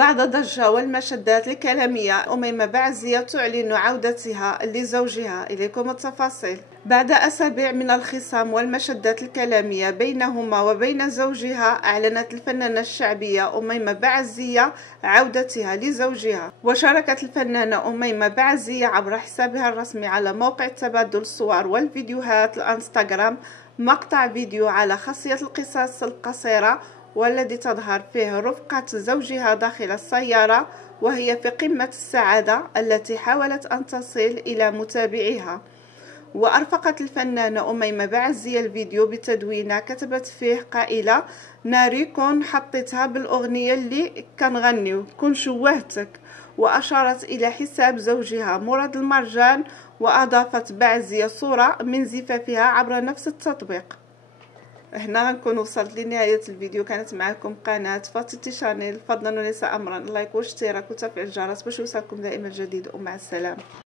بعد ضجة والمشادات الكلامية، أميمة بعزية تعلن عودتها لزوجها. إليكم التفاصيل. بعد أسابيع من الخصام والمشادات الكلامية بينهما وبين زوجها، أعلنت الفنانة الشعبية أميمة بعزية عودتها لزوجها. وشاركت الفنانة أميمة بعزية عبر حسابها الرسمي على موقع تبادل الصور والفيديوهات الانستغرام مقطع فيديو على خاصية القصص القصيرة، والذي تظهر فيه رفقة زوجها داخل السيارة وهي في قمة السعادة التي حاولت أن تصل إلى متابعيها. وأرفقت الفنانة أميمة بعزية الفيديو بتدوينة كتبت فيه قائلة: ناري كون حطيتها بالأغنية اللي كنغنيو كون شوهتك. وأشارت إلى حساب زوجها مراد المرجان، وأضافت بعزية صورة من زفافها عبر نفس التطبيق. هنا غنكون وصلت لنهاية الفيديو. كانت معكم قناة فاتيتي شانيل. فضلا وليس أمرا لايك واشتراك وتفعيل الجرس باش يوصلكم دائما الجديد، ومع السلامة.